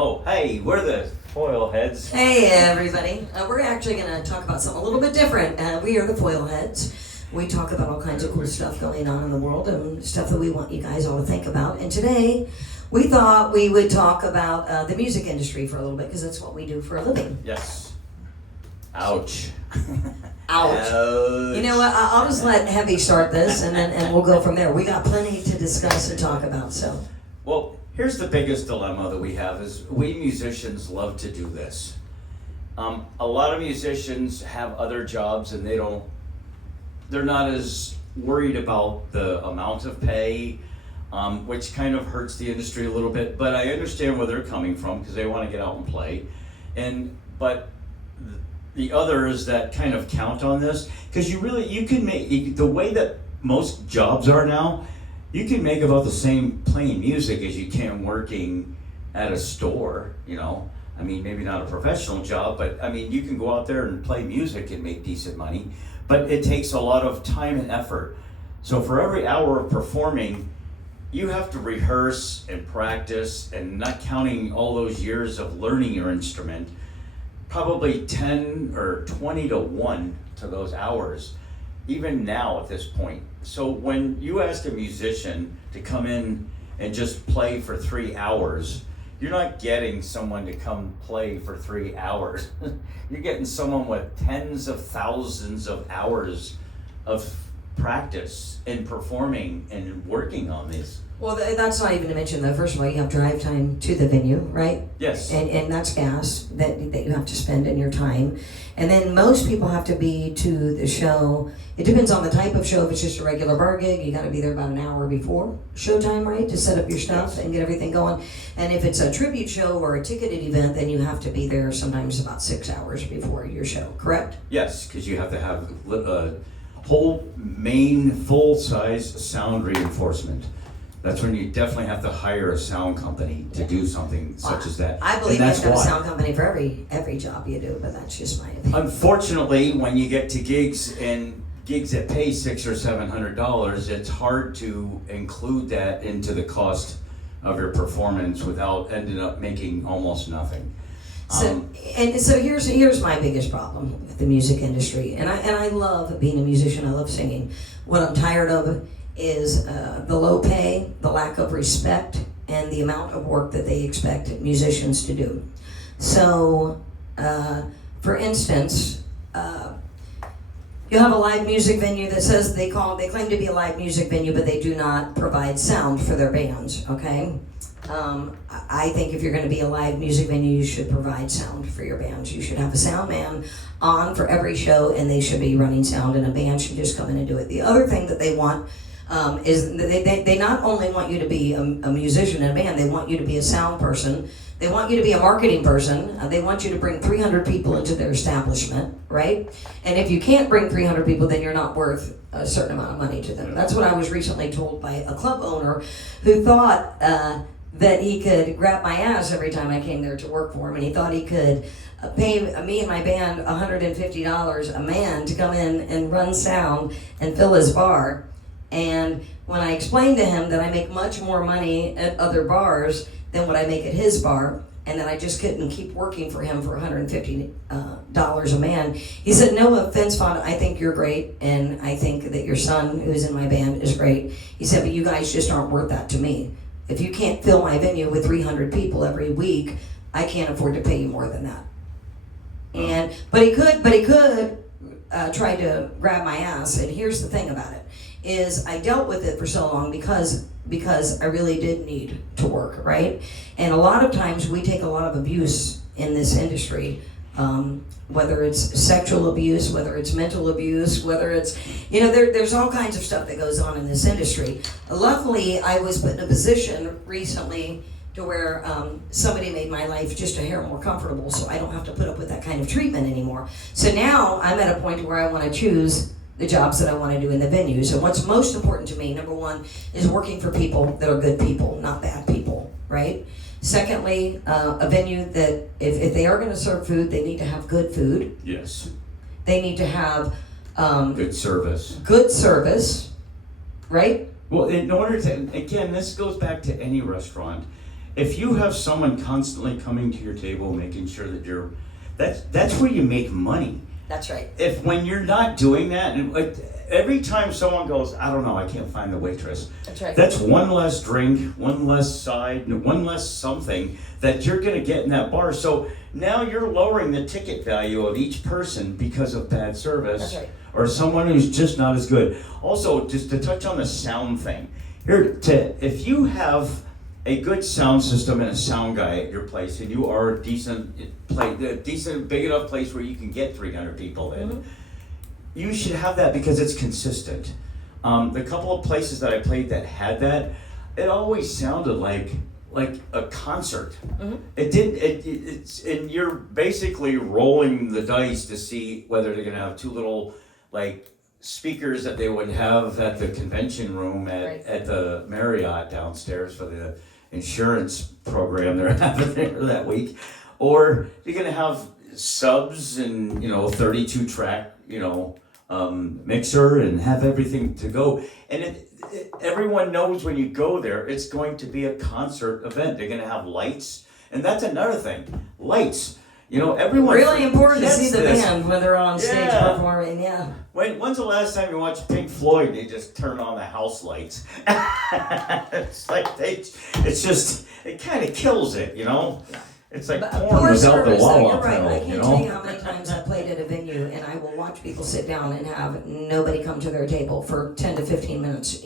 Oh, hey, we're the foil heads. Hey everybody, we're actually going to talk about something a little bit different. We are the Foil Heads. We talk about all kinds of cool stuff going on in the world and stuff that we want you guys all to think about. And today, we thought we would talk about the music industry for a little bit because that's what we do for a living. Yes. Ouch. Ouch. You know what? I'll just let Heavy start this and we'll go from there. We got plenty to discuss and talk about, so. Well, here's the biggest dilemma that we have is we musicians love to do this. A lot of musicians have other jobs and they're not as worried about the amount of pay, which kind of hurts the industry a little bit, but I understand where they're coming from because they want to get out and play. But the others that kind of count on this, because you can make, the way that most jobs are now, you can make about the same playing music as you can working at a store, I mean, maybe not a professional job, but I mean, you can go out there and play music and make decent money, but it takes a lot of time and effort. So for every hour of performing, you have to rehearse and practice, and not counting all those years of learning your instrument, probably 10 or 20 to 1 to those hours, even now at this point. So when you ask a musician to come in and just play for 3 hours, you're not getting someone to come play for 3 hours. You're getting someone with tens of thousands of hours of practice and performing and working on this. Well, that's not even to mention, though, first of all, you have drive time to the venue, right? Yes. And that's gas that you have to spend in your time. And then most people have to be to the show. It depends on the type of show. If it's just a regular bar gig, you got to be there about an hour before showtime, right? To set up your stuff and get everything going. And if it's a tribute show or a ticketed event, then you have to be there sometimes about 6 hours before your show, correct? Yes, because you have to have a whole main full-size sound reinforcement. That's when you definitely have to hire a sound company to do something such as that. I believe you have to have a sound company for every job you do, but that's just my opinion. Unfortunately, when you get to gigs that pay $600 or $700, it's hard to include that into the cost of your performance without ending up making almost nothing. So here's my biggest problem with the music industry, and I love being a musician. I love singing. What I'm tired of is the low pay, the lack of respect, and the amount of work that they expect musicians to do. So, for instance, you have a live music venue that says they claim to be a live music venue, but they do not provide sound for their bands, okay? I think if you're going to be a live music venue, you should provide sound for your bands. You should have a sound man on for every show, and they should be running sound, and a band should just come in and do it. The other thing that they want is they not only want you to be a musician in a band, they want you to be a sound person. They want you to be a marketing person. They want you to bring 300 people into their establishment, right? And if you can't bring 300 people, then you're not worth a certain amount of money to them. That's what I was recently told by a club owner who thought that he could grab my ass every time I came there to work for him, and he thought he could pay me and my band $150 a man to come in and run sound and fill his bar. And when I explained to him that I make much more money at other bars than what I make at his bar, and that I just couldn't keep working for him for $150 a man, he said, "No offense, Fonda, I think you're great, and I think that your son, who's in my band, is great." He said, "But you guys just aren't worth that to me. If you can't fill my venue with 300 people every week, I can't afford to pay you more than that." But he could try to grab my ass. And here's the thing about it, is I dealt with it for so long because I really did need to work, right? And a lot of times we take a lot of abuse in this industry, whether it's sexual abuse, whether it's mental abuse, whether it's, there's all kinds of stuff that goes on in this industry. Luckily, I was put in a position recently to where somebody made my life just a hair more comfortable, so I don't have to put up with that kind of treatment anymore. So now I'm at a point where I want to choose the jobs that I want to do in the venues. And what's most important to me, number one, is working for people that are good people, not bad people, right? Secondly, a venue that, if they are going to serve food, they need to have good food. Yes. They need to have good service. Good service, right? Well, in order to, again, this goes back to any restaurant. if you have someone constantly coming to your table, making sure that that's where you make money. That's right. If when you're not doing that, and like every time someone goes, I don't know, I can't find the waitress. That's right. That's one less drink, one less side, one less something that you're gonna get in that bar. So now you're lowering the ticket value of each person because of bad service. That's right. Or someone who's just not as good. Also, just to touch on the sound thing, if you have a good sound system and a sound guy at your place, and you are a decent big enough place where you can get 300 people in, Mm-hmm. you should have that because it's consistent. The couple of places that I played that had that, it always sounded like a concert. Mm-hmm. It didn't. It's and you're basically rolling the dice to see whether they're gonna have two little like speakers that they would have at the convention room at the Marriott downstairs for the insurance program they're having there that week, or you're gonna have subs and 32 track mixer and have everything to go. And everyone knows when you go there, it's going to be a concert event. They're gonna have lights, and that's another thing. Lights. Everyone Really important to forgets see the this. band when they're on stage Yeah. performing. Yeah. When's the last time you watched Pink Floyd? They just turn on the house lights. It's like it kind of kills it, It's like But porn poor without the service, though, wall you're right. I panel, can't tell you how many times I played at a venue and I will watch people sit down and have nobody come to their table for 10 to 15 minutes,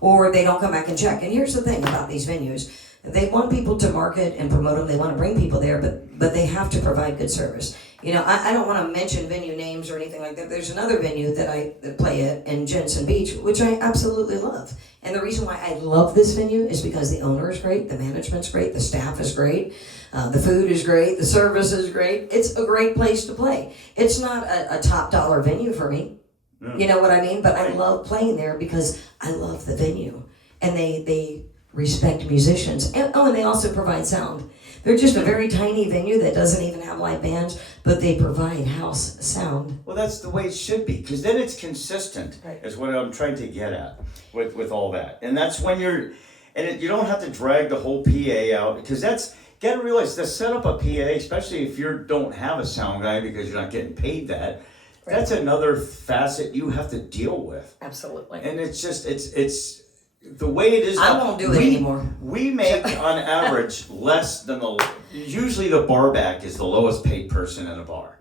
or they don't come back and check. And here's the thing about these venues. They want people to market and promote them. They want to bring people there, but they have to provide good service. I don't want to mention venue names or anything like that. There's another venue that I play at in Jensen Beach, which I absolutely love. And the reason why I love this venue is because the owner is great, the management's great, the staff is great, the food is great, the service is great. It's a great place to play. It's not a top dollar venue for me. No. You know what I mean? But I love playing there because I love the venue. And they respect musicians. And they also provide sound. They're just a very tiny venue that doesn't even have live bands, but they provide house sound. Well, that's the way it should be, because then it's consistent, Right. is what I'm trying to get at with all that. And that's when you don't have to drag the whole PA out, because you gotta realize, to set up a PA, especially if you don't have a sound guy because you're not getting paid that, Right. that's another facet you have to deal with. Absolutely. And it's just, it's the way it is I now. won't do it anymore. We make on average less than usually the bar back is the lowest paid person in a bar.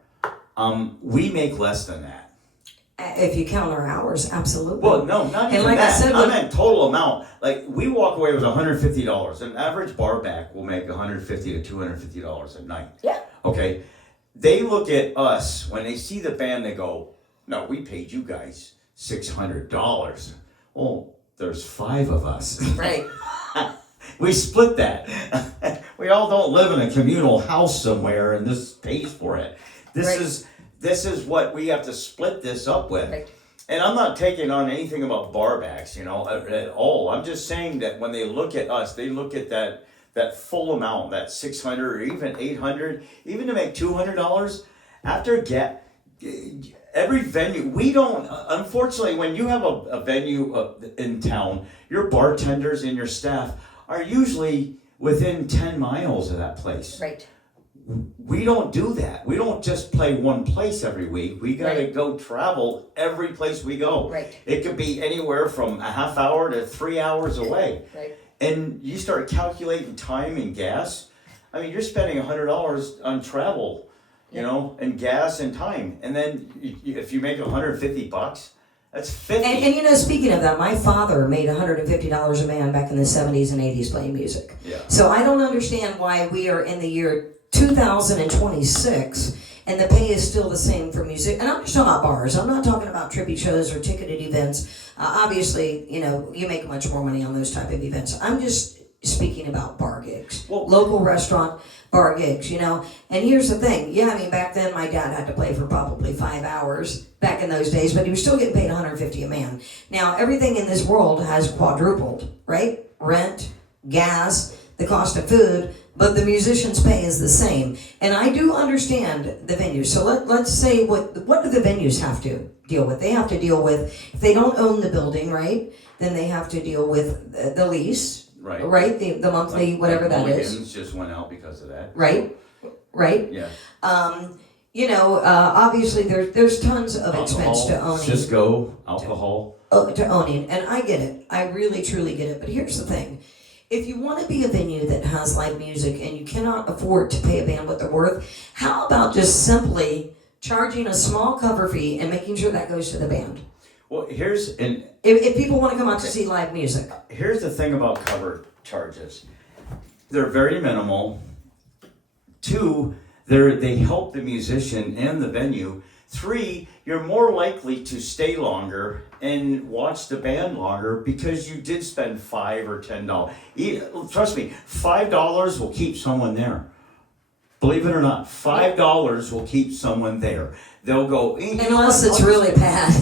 We make less than that. If you count our hours, absolutely. Well, no, not even like I that. said, I meant total amount. Like, we walk away with $150. An average bar back will make $150 to $250 a night. Yeah. Okay? They look at us, when they see the band, they go, no, we paid you guys $600. Well, there's 5 of us. Right. We split that. We all don't live in a communal house somewhere and this pays for it. This is what we have to split this up with. Right. And I'm not taking on anything about barbacks, at all. I'm just saying that when they look at us, they look at that full amount, that $600 or even $800, even to make $200 after every venue. We don't, unfortunately, when you have a venue in town, your bartenders and your staff are usually within 10 miles of that place. Right. We don't do that. We don't just play one place every week. We gotta Right. go travel every place we go. Right. It could be anywhere from a half hour to 3 hours away. Right. And you start calculating time and gas. I mean, you're spending $100 on travel, and gas and time. And then if you make $150, that's 50. And speaking of that, my father made $150 a man back in the 70s and 80s playing music. Yeah. So I don't understand why we are in the year 2026 and the pay is still the same for music. And I'm just talking about bars. I'm not talking about tribute shows or ticketed events. Obviously, you make much more money on those type of events. I'm just speaking about bar gigs, local restaurant bar gigs, And here's the thing. Yeah, I mean, back then my dad had to play for probably 5 hours back in those days, but he was still getting paid $150 a man. Now, everything in this world has quadrupled, right? Rent, gas, the cost of food, but the musician's pay is the same. And I do understand the venues. So let's say, what do the venues have to deal with? They have to deal with, if they don't own the building, right, then they have to deal with the lease, Right. The monthly, whatever that is. Mulligans just went out because of that. Right. Yeah. Obviously there's tons of expense to Alcohol, owning. Cisco, alcohol. To owning, and I get it. I really truly get it. But here's the thing: if you want to be a venue that has live music and you cannot afford to pay a band what they're worth, how about just simply charging a small cover fee and making sure that goes to the band? Well, If people want to come out to see live music. Here's the thing about cover charges. They're very minimal. 2, they help the musician and the venue. 3, you're more likely to stay longer and watch the band longer because you did spend $5 or $10. Trust me, $5 will keep someone there. Believe it or not, $5 will keep someone there. They'll go Unless it's really bad.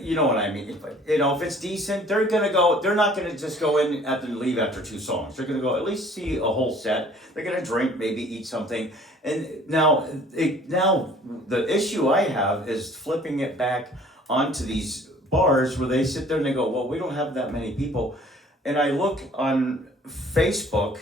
you know what I mean. But, if it's decent, they're gonna go. They're not gonna just go in and leave after 2 songs. They're gonna go at least see a whole set. They're gonna drink, maybe eat something. And now the issue I have is flipping it back onto these bars where they sit there and they go, well, we don't have that many people. And I look on Facebook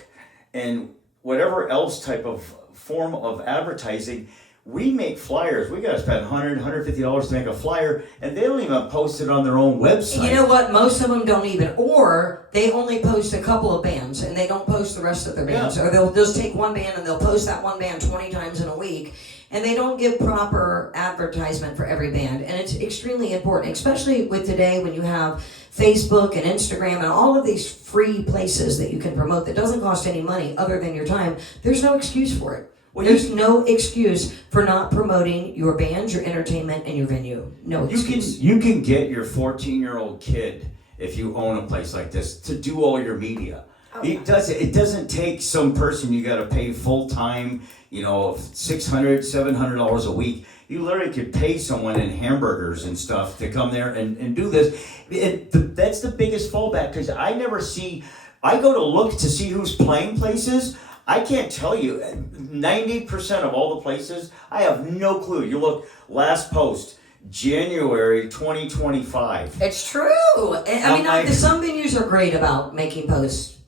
and whatever else type of form of advertising. We make flyers. We got to spend $100, $150 to make a flyer, and they don't even post it on their own website. You know what? Most of them don't even, or they only post a couple of bands, and they don't post the rest of their bands. Or they'll just take one band and they'll post that one band 20 times in a week, and they don't give proper advertisement for every band. And it's extremely important, especially with today when you have Facebook and Instagram and all of these free places that you can promote that doesn't cost any money other than your time. There's no excuse for it. There's no excuse for not promoting your band, your entertainment, and your venue. No excuse. You can get your 14-year-old kid, if you own a place like this, to do all your media. Oh, yeah. It doesn't take some person you got to pay full time, $600, $700 a week. You literally could pay someone in hamburgers and stuff to come there and do this. That's the biggest fallback because I go to look to see who's playing places. I can't tell you, 90% of all the places, I have no clue. You look, last post, January 2025. It's true. Some venues are great about making posts.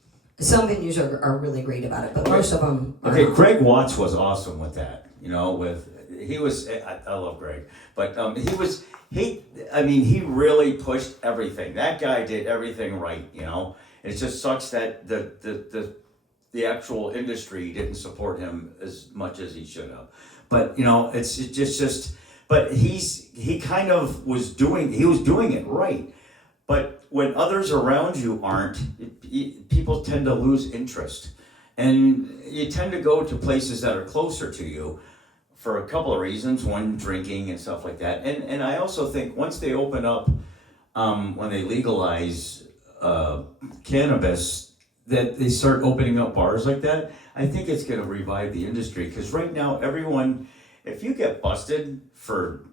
Some venues are really great about it, but most of them are not. Greg Watts was awesome with that. I love Greg, but he really pushed everything. That guy did everything right. It just sucks that the actual industry didn't support him as much as he should have. But it's just but he kind of was doing it right. But when others around you aren't, people tend to lose interest. And you tend to go to places that are closer to you for a couple of reasons. One, drinking and stuff like that. And I also think once they open up, when they legalize cannabis, that they start opening up bars like that, I think it's going to revive the industry. Because right now, everyone, if you get busted for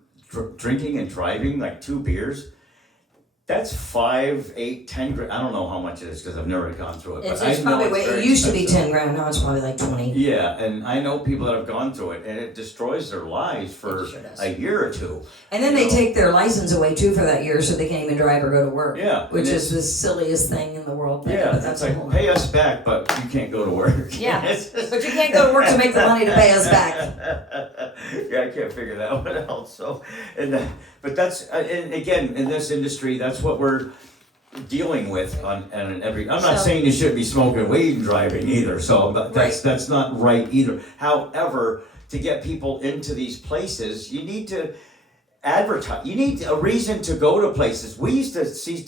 drinking and driving like 2 beers, that's 5, 8, 10 grand. I don't know how much it is because I've never gone through it. It's probably it used to be 10 grand. Now it's probably like 20. Yeah, and I know people that have gone through it, and it destroys their lives for a year or 2. And then they take their license away too for that year, so they can't even drive or go to work. Yeah, which is the silliest thing in the world. Yeah, that's like pay us back, but you can't go to work. Yeah, but you can't go to work to make the money to pay us back. Yeah, I can't figure that one out. So, but that's and again in this industry, that's what we're dealing with on every. I'm not saying you shouldn't be smoking weed and driving either. So that's not right either. However, to get people into these places, you need to advertise. You need a reason to go to places. We used to see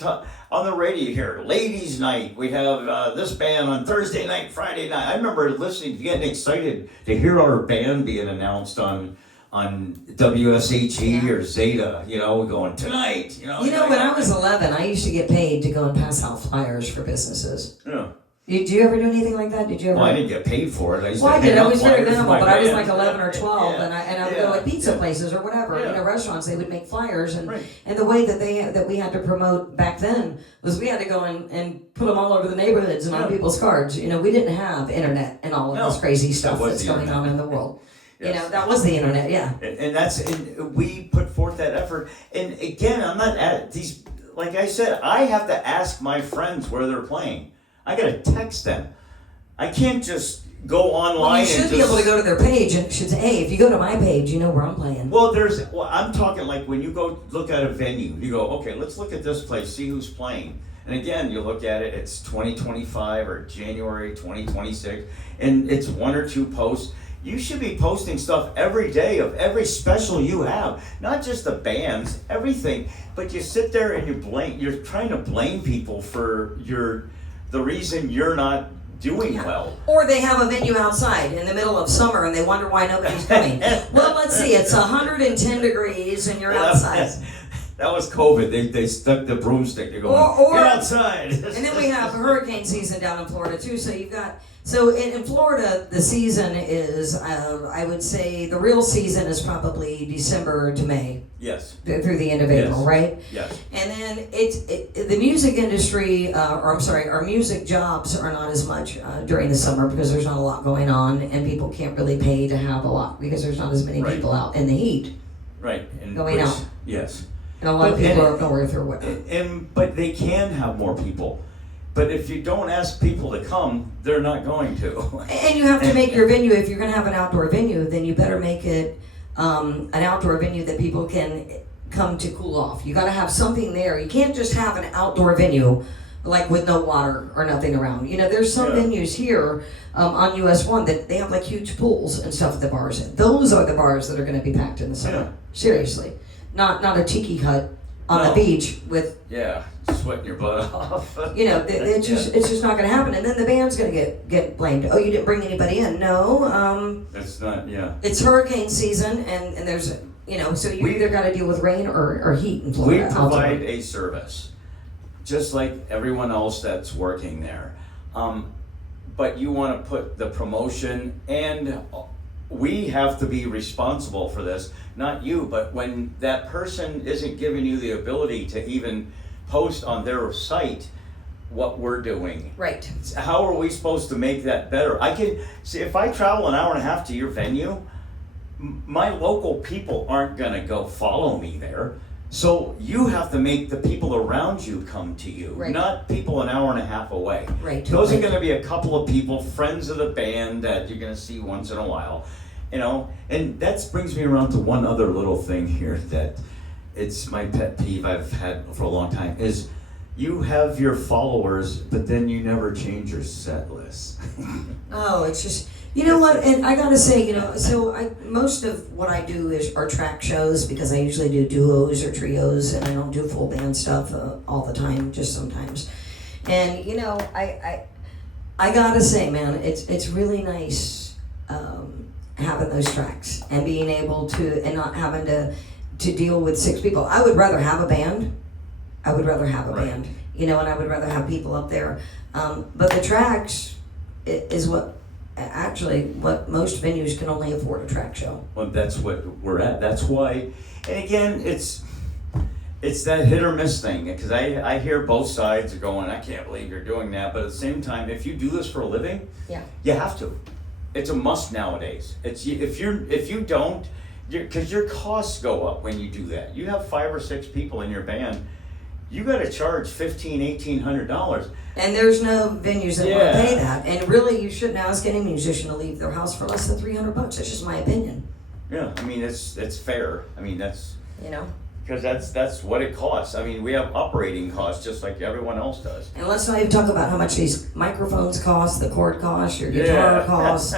on the radio here, ladies' night. We have this band on Thursday night, Friday night. I remember listening, getting excited to hear our band being announced on WSHE or Zeta, going tonight, when I was 11, I used to get paid to go and pass out flyers for businesses. Yeah. Did you ever do anything like that? Did you ever? Well, I didn't get paid for it. I did. I was very minimal, but I was like 11 or 12, and I would go to pizza places or whatever, restaurants. They would make flyers, and the way that we had to promote back then was we had to go and put them all over the neighborhoods and on people's cards. We didn't have internet and all of this crazy stuff that's going on in the world. Yes. That was the internet, yeah. And we put forth that effort. And again, I'm not at these. Like I said, I have to ask my friends where they're playing. I gotta text them. I can't just go online Well, you and should just... be able to go to their page and it should say, hey, if you go to my page, you know where I'm playing. Well, I'm talking like when you go look at a venue, you go, okay, let's look at this place, see who's playing. And again, you look at it, it's 2025 or January 2026, and it's one or two posts. You should be posting stuff every day of every special you have, not just the bands, everything. But you sit there and you're trying to blame people for the reason you're not doing well. Or they have a venue outside in the middle of summer and they wonder why nobody's coming. Well, let's see, it's 110 degrees and you're outside. That was COVID. They stuck the broomstick. They're going, get outside. And then we have hurricane season down in Florida too. So you've got, in Florida, the season is, I would say the real season is probably December to May. Yes. Through the end of April, right? Yes. And then the music industry, our music jobs are not as much during the summer because there's not a lot going on and people can't really pay to have a lot because there's not as many people out in the heat. Right. And going out. Yes. And a lot of people don't know where they're with. But they can have more people. But if you don't ask people to come, they're not going to. And you have to make your venue, if you're going to have an outdoor venue, then you better make it an outdoor venue that people can come to cool off. You got to have something there. You can't just have an outdoor venue like with no water or nothing around. You know, there's some venues here on US 1 that they have like huge pools and stuff at the bars. Those are the bars that are going to be packed in the summer. Yeah. Seriously. Not a tiki hut on the beach with sweating your butt off. you know, it's just not going to happen. And then the band's going to get blamed. Oh, you didn't bring anybody in. No. That's not, It's hurricane season, and there's, you know, so you either got to deal with rain or heat in Florida. We provide a service, just like everyone else that's working there. But you want to put the promotion, and we have to be responsible for this, not you, but when that person isn't giving you the ability to even post on their site what we're doing. Right. How are we supposed to make that better? I can see if I travel an hour and a half to your venue, my local people aren't gonna go follow me there. So you have to make the people around you come to you, not people an hour and a half away. Right. Those are gonna be a couple of people, friends of the band that you're gonna see once in a while. You know, and that brings me around to one other little thing here that it's my pet peeve I've had for a long time is you have your followers, but then you never change your set list. Oh, it's just, you know what, and I gotta say, you know, so most of what I do are track shows because I usually do duos or trios and I don't do full band stuff all the time, just sometimes. And, you know, I gotta say, man, it's really nice having those tracks and being able to, and not having to deal with 6 people. I would rather have a band. Band, you know, and I would rather have people up there. But the tracks is what most venues can only afford a track show. Well, that's what we're at. That's why, and again, it's that hit or miss thing, because I hear both sides are going, I can't believe you're doing that, but at the same time, if you do this for a living, you have to. It's a must nowadays. If you don't, because your costs go up when you do that. You have 5 or 6 people in your band, you got to charge $1,500-$1,800. And there's no venues that want to pay that. And really, you shouldn't ask any musician to leave their house for less than $300. That's just my opinion. Yeah, I mean it's fair. I mean that's, you know, because that's what it costs. I mean, we have operating costs just like everyone else does. And let's not even talk about how much these microphones cost, the cord costs, your guitar costs.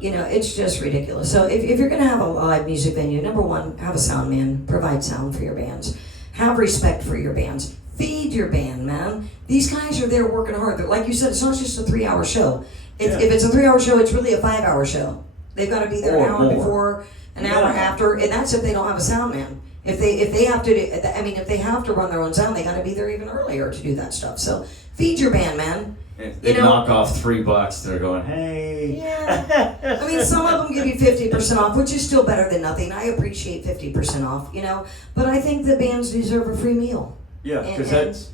You know, it's just ridiculous. So if you're going to have a live music venue, number one, have a sound man, provide sound for your bands. Have respect for your bands. Feed your band, man. These guys are there working hard. Like you said, it's not just a 3-hour show. If it's a 3-hour show, it's really a 5-hour show. They've got to be there an hour before, an hour after, and that's if they don't have a sound man. If they have to, I mean, if they have to run their own sound, they got to be there even earlier to do that stuff. So feed your band, man. They knock off $3. They're going, hey. Yeah. I mean, some of them give you 50% off, which is still better than nothing. I appreciate 50% off, you know. But I think the bands deserve a free meal. Yeah, because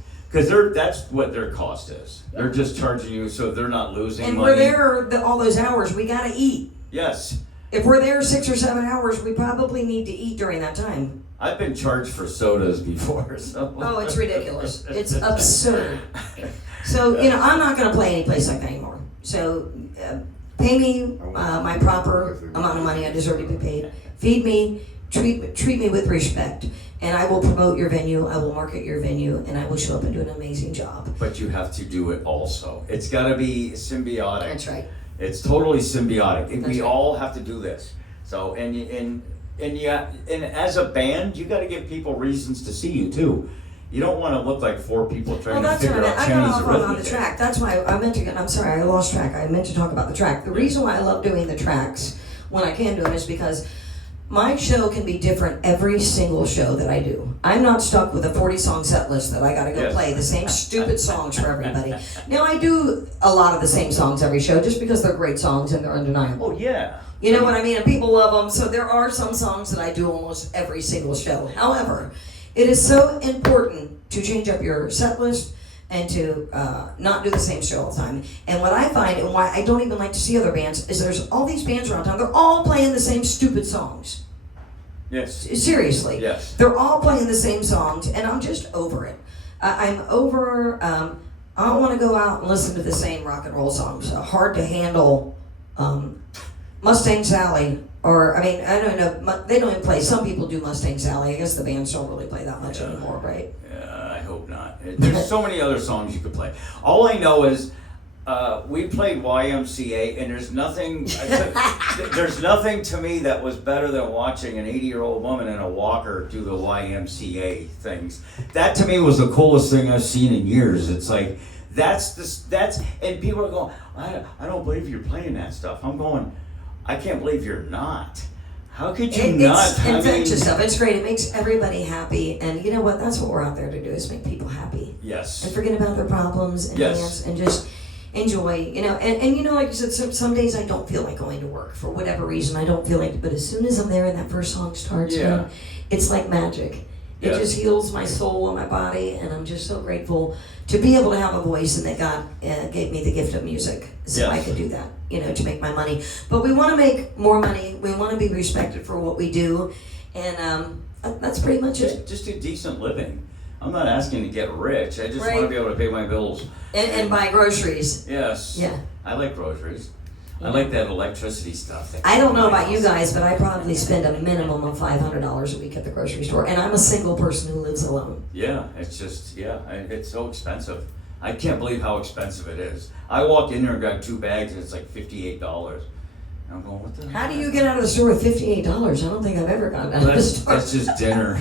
that's what their cost is. They're just charging you, so they're not losing money. And we're there all those hours. We got to eat. Yes. If we're there 6 or 7 hours, we probably need to eat during that time. I've been charged for sodas before, so. Oh, it's ridiculous. It's absurd. So, you know, I'm not going to play any place like that anymore. So, pay me my proper amount of money I deserve to be paid. Feed me, treat me with respect, and I will promote your venue, I will market your venue, and I will show up and do an amazing job. But you have to do it also. It's got to be symbiotic. That's right. It's totally symbiotic. And That's we right. all have to do this. So, and as a band, you got to give people reasons to see you too. You don't want to look like four people trying Well, to that's what figure I out meant. I got Chinese off on the arithmetic. track. That's why I meant to get, I'm sorry, I lost track. I meant to talk about the track. The reason why I love doing the tracks when I can do them is because my show can be different every single show that I do. I'm not stuck with a 40-song set list that I gotta go Yes. play the same stupid songs for everybody. Now, I do a lot of the same songs every show just because they're great songs and they're undeniable. Oh yeah. You know what I mean? And people love them. So there are some songs that I do almost every single show. However, it is so important to change up your set list and to not do the same show all the time. And what I find, and why I don't even like to see other bands, is there's all these bands around town. They're all playing the same stupid songs. Yes. Seriously. Yes. They're all playing the same songs, and I'm just over it. I'm over. I don't want to go out and listen to the same rock and roll songs. Hard to handle. Mustang Sally, or I mean, I don't know. They don't even play. Some people do Mustang Sally. I guess the bands don't really play that much Yeah. anymore, right? I hope not. There's so many other songs you could play. All I know is we played YMCA, and there's nothing. There's nothing to me that was better than watching an 80-year-old woman in a walker do the YMCA things. That to me was the coolest thing I've seen in years. It's like that's and people are going, I don't believe you're playing that stuff. I'm going, I can't believe you're not. How could you not? It's infectious stuff. It's great. It makes everybody happy, and you know what? That's what we're out there to do: is make people happy Yes. and forget about their problems and Yes. dance and just enjoy. You know, and you know, like you said, some days I don't feel like going to work for whatever reason. I don't feel like, but as soon as I'm there and that first song starts, Yeah. man, it's like magic. It Yeah. just heals my soul and my body, and I'm just so grateful to be able to have a voice and that God gave me the gift of music so I Yes. could do that, you know, to make my money. But we want to make more money. We want to be respected for what we do, and that's pretty much it. Just a decent living. I'm not asking to get rich. I just want Right. to be able to pay my bills. And buy groceries. Yes. Yeah. I like groceries. I like that electricity stuff. I don't know about you guys, but I probably spend a minimum of $500 a week at the grocery store, and I'm a single person who lives alone. Yeah, it's just, it's so expensive. I can't believe how expensive it is. I walked in there and got 2 bags and it's like $58. And I'm going, what the How do you get out of the store with $58? I don't think I've ever gotten out of the store. That's just dinner.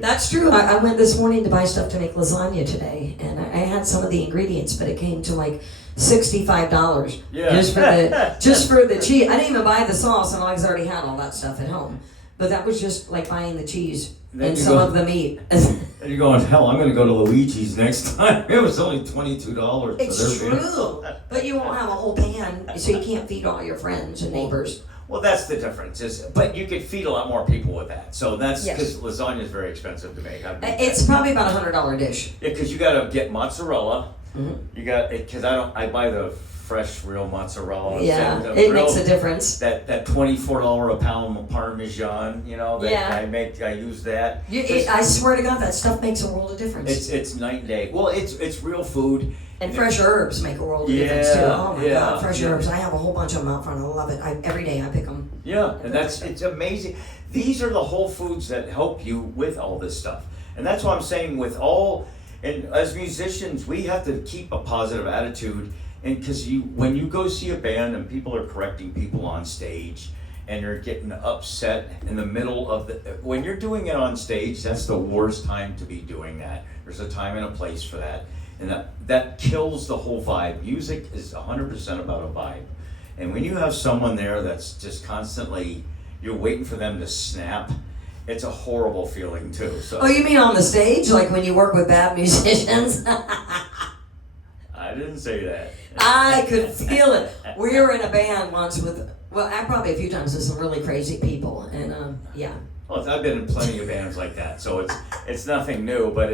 That's true. I went this morning to buy stuff to make lasagna today, and I had some of the ingredients, but it came to like $65 Yeah. just for the cheese. I didn't even buy the sauce, and I already had all that stuff at home. But that was just like buying the cheese Then and you some go- of the meat. And you're going, hell, I'm going to go to Luigi's next time. It was only $22 It's for their meal. true, but you won't have a whole pan, so you can't feed all your friends and neighbors. Well, that's the difference. But you could feed a lot more people with that. So that's Yes. because lasagna is very expensive to make. It's probably about $100 dish. Yeah, because you got to get mozzarella. Mhm. You got because I buy the fresh real mozzarella. Yeah, and the it real- makes a difference. That $24 a pound Parmesan, you know, that Yeah. I use that. I swear to God, that stuff makes a world of difference. It's night and day. Well, it's real food. And fresh herbs make a world of difference too. Yeah, Oh my yeah, God, fresh yeah. herbs. I have a whole bunch of them out front. I love it. Every day I pick them. Yeah, and it's amazing. These are the whole foods that help you with all this stuff. And that's what I'm saying with all, and as musicians, we have to keep a positive attitude. And because when you go see a band and people are correcting people on stage and they're getting upset in the middle of when you're doing it on stage, that's the worst time to be doing that. There's a time and a place for that. And that kills the whole vibe. Music is 100% about a vibe. And when you have someone there that's just constantly, you're waiting for them to snap, it's a horrible feeling too. So Oh, you mean on the stage, like when you work with bad musicians? I didn't say that. I could feel it. We were in a band once with, I probably a few times with some really crazy people, and yeah. Well, I've been in plenty of bands like that, so it's nothing new. But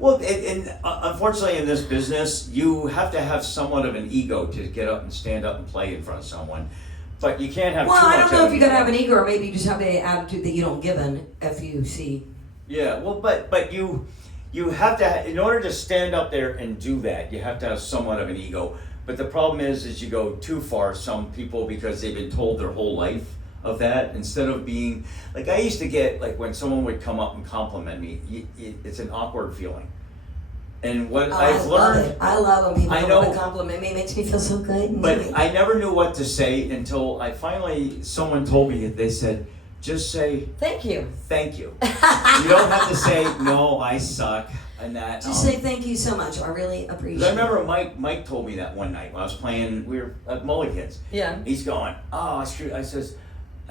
unfortunately in this business, you have to have somewhat of an ego to get up and stand up and play in front of someone. but you can't have Well, too much I don't know of if an you gotta ego. have an ego, or maybe you just have the attitude that you don't give an FUC. Yeah, well, but you have to, in order to stand up there and do that, you have to have somewhat of an ego. But the problem is you go too far. Some people, because they've been told their whole life of that, instead of being like, I used to get like when someone would come up and compliment me, it's an awkward feeling. And what Oh, I've learned, I love when people I come know- up and compliment me. It makes me feel so good. but I never knew what to say until I finally, someone told me, they said, just say Thank you. thank you. You don't have to say, no, I suck, and that. Just say thank you so much. I really appreciate 'Cause I it. remember Mike told me that one night when I was playing, we were at Mulligan's. Yeah. He's going, oh, shoot. I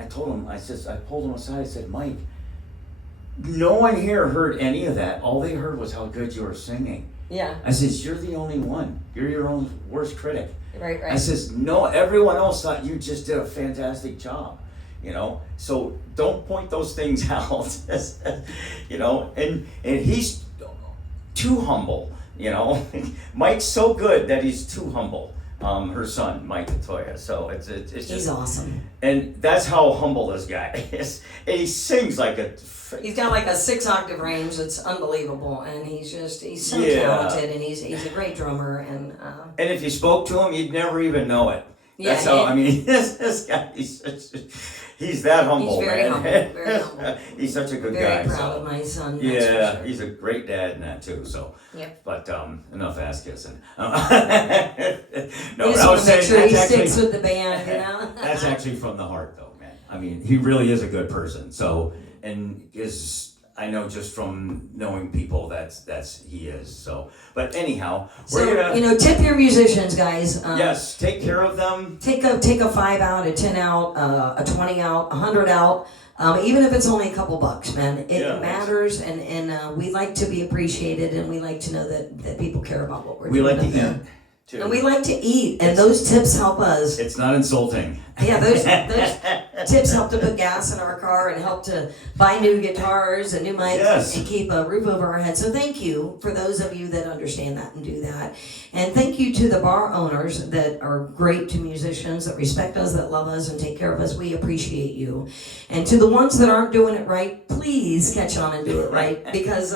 pulled him aside, I said, Mike, no one here heard any of that. All they heard was how good you were singing. Yeah. I says, you're the only one. You're your own worst critic. Right, I says, no, everyone else thought you just did a fantastic job. So don't point those things out. And he's too humble. Mike's so good that he's too humble. Her son, Mike Toya. So it's He's just awesome. and that's how humble this guy is. And he sings like a. He's got like a 6-octave range that's unbelievable, and he's so Yeah. talented, and he's a great drummer, and And if you spoke to him, you'd never even know it. Yeah, That's how. yeah. I mean, this guy. He's that humble, He's very man. humble, very humble. He's such a good very guy. proud So. of my son. That's Yeah, for sure. he's a great dad in that too. So, Yep. but enough ass kissing. No, We but just I want was to make saying sure he that's sticks actually with the band, you know. that's actually from the heart, though, man. I mean, he really is a good person. So, and I know just from knowing people that's he is. So, but anyhow, So we're gonna tip your musicians, guys. yes, take care of them. Take a 5 out, a 10 out, a 20 out, 100 out. Even if it's only a couple bucks, man, it Yeah. matters, and we like to be appreciated, and we like to know that people care about what we're We doing. like to up eat there. too. And we like to eat, and those tips help us. It's not insulting. Yeah, those tips help to put gas in our car and help to buy new guitars and new mics Yes. and keep a roof over our head. So thank you for those of you that understand that and do that. And thank you to the bar owners that are great to musicians, that respect us, that love us, and take care of us. We appreciate you. And to the ones that aren't doing it right, please catch on and do it right, because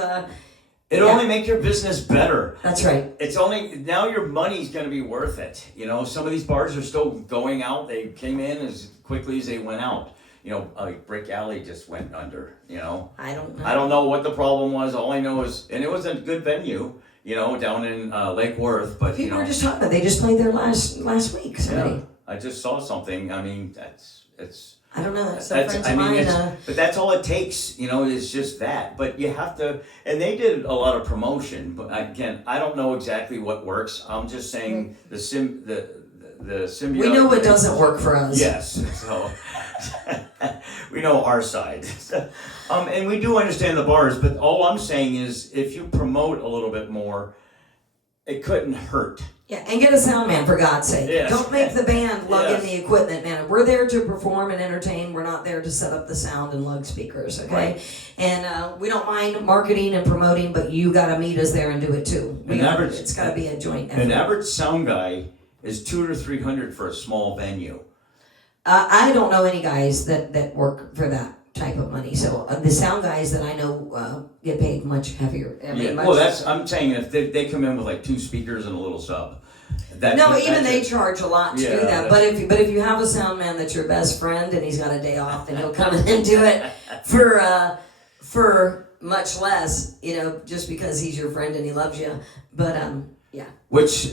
It'll Yeah. only make your business better. that's right. It's only now your money's going to be worth it. Some of these bars are still going out. They came in as quickly as they went out. Like Brick Alley just went under. I don't know. I don't know what the problem was. All I know is, and it was a good venue. Down in Lake Worth. But People were just talking about. They just played there last week. Somebody. yeah, I just saw something. I mean, it's. I don't know. Some That's, friends I of mean, mine. but that's all it takes, is just that. But you have to, and they did a lot of promotion. But again, I don't know exactly what works. I'm just saying the symbiote. We know what doesn't work for us. Yes, so we know our side. And we do understand the bars. But all I'm saying is, if you promote a little bit more, it couldn't hurt. Yeah, and get a sound man, for God's sake. Yes. Don't make the band lug Yes. in the equipment, man. We're there to perform and entertain. We're not there to set up the sound and lug speakers, okay? Right. And we don't mind marketing and promoting, but you got to meet us there and do it too. It's got to be a joint effort. An average sound guy is $200 to $300 for a small venue. I don't know any guys that work for that type of money. So the sound guys that I know get paid much heavier. I mean, Yeah. much, Well, I'm saying if they come in with like 2 speakers and a little sub. even they charge a lot to Yeah, do that. But if you have a sound man that's your best friend and he's got a day off, then he'll come in and do it for much less, just because he's your friend and he loves you. But yeah. Which,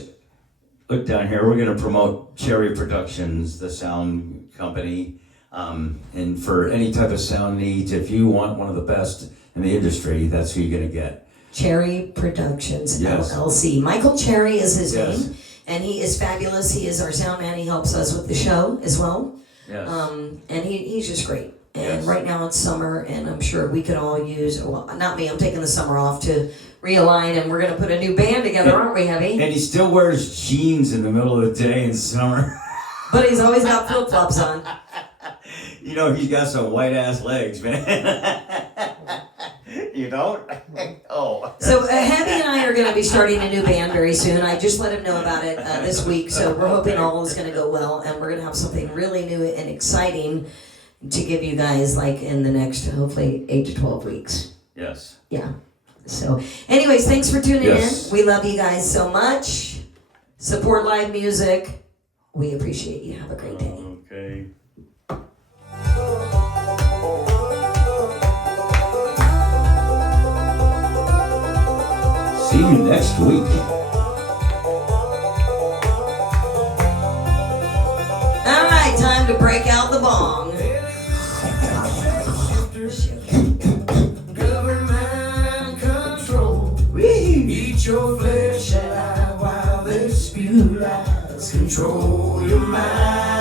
look down here, we're going to promote Cherry Productions, the sound company. And for any type of sound needs, if you want one of the best in the industry, that's who you're going to get. Cherry Productions, Yes. LLC. Michael Cherry is his Yes. name, and he is fabulous. He is our sound man. He helps us with the show as well. Yes. And he's just great. And Yes. right now it's summer, and I'm sure we could all use, well, not me, I'm taking the summer off to realign, and we're going to put a new band together, aren't we, Heavy? And he still wears jeans in the middle of the day in summer. But he's always got flip-flops on. He's got some white ass legs, man. You don't? Oh. So Heavy and I are going to be starting a new band very soon. I just let him know about it this week, so we're hoping all is going to go well, and we're going to have something really new and exciting to give you guys, like, in the next, hopefully, 8 to 12 weeks. Yes. Yeah. So, anyways, thanks for tuning Yes. in. We love you guys so much. Support live music. We appreciate you. Have a great day. Okay. See you next week. All right, time to break out the bong. Government control. Eat your flesh alive while they spew lies. Control your mind.